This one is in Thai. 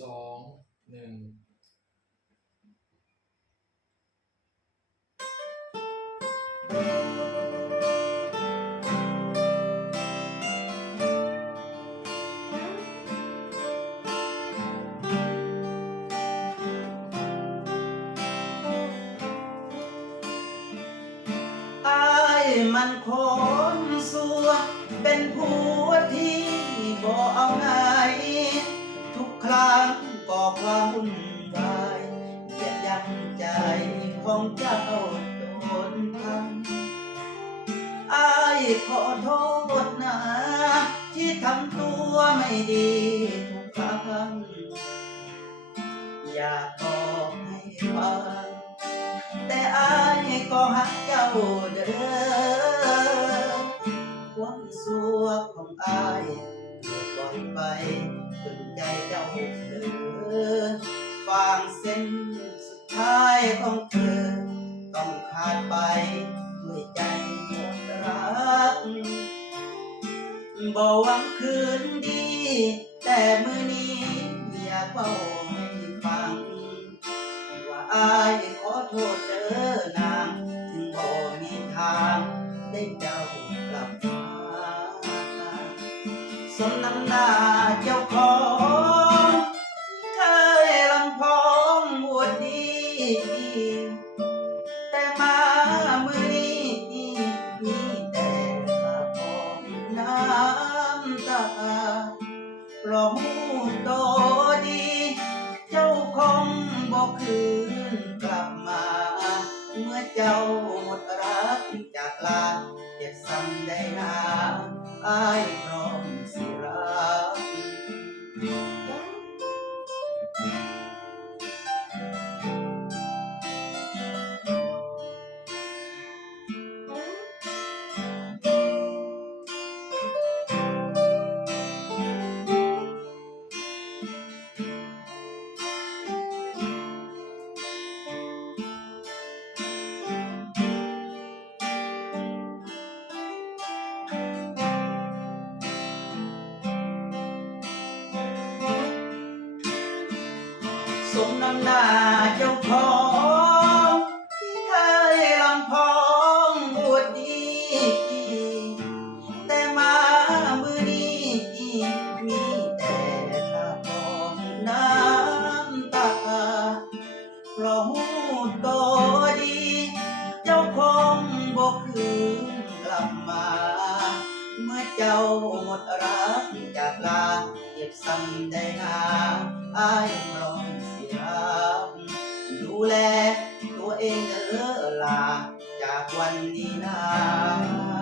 สองหนึ่งอายมันคนสัวเป็นผัวที่บ่เอาไหนทุ กครั้งก่อความวุ่นวายเหยียดยันใจของเจ้าโดนทำอายขอโทษนะที่ทำตัวไม่ดีทุกครั้งอยากบอกให้ฟังแต่อายก็หักเจ้าเด้อความสัวของอายเกิดปล่อยไป จนใจเจ้าเด้อฟางเส้นสุดท้ายของเธอ ต้องขาดไปด้วยใจหมดรักบ่หวังคืนดี แต่มือนี้อยากเบาให้ฟัง ว่าอายขอโทษเด้อนาง ถึงบ่มีทางได้เจ้ากลับมาสมน้ำหน้า เพราะหูโตดี เจ้าคงบอกคืนกลับมา เมื่อเจ้าหมดรักจากลาเจ็บซ้ำได้นาอาย มน้ำหน้าเจ้าของที่เคยลำพองอวดดี แต่มามือนี้มีแต่ข้าพองน้ำตาเพราะหูโตดี เจ้าคงบอกคืนกลับมา เมื่อเจ้าหมดรักจากลาเก็บซ้ำได้หาอาย 你那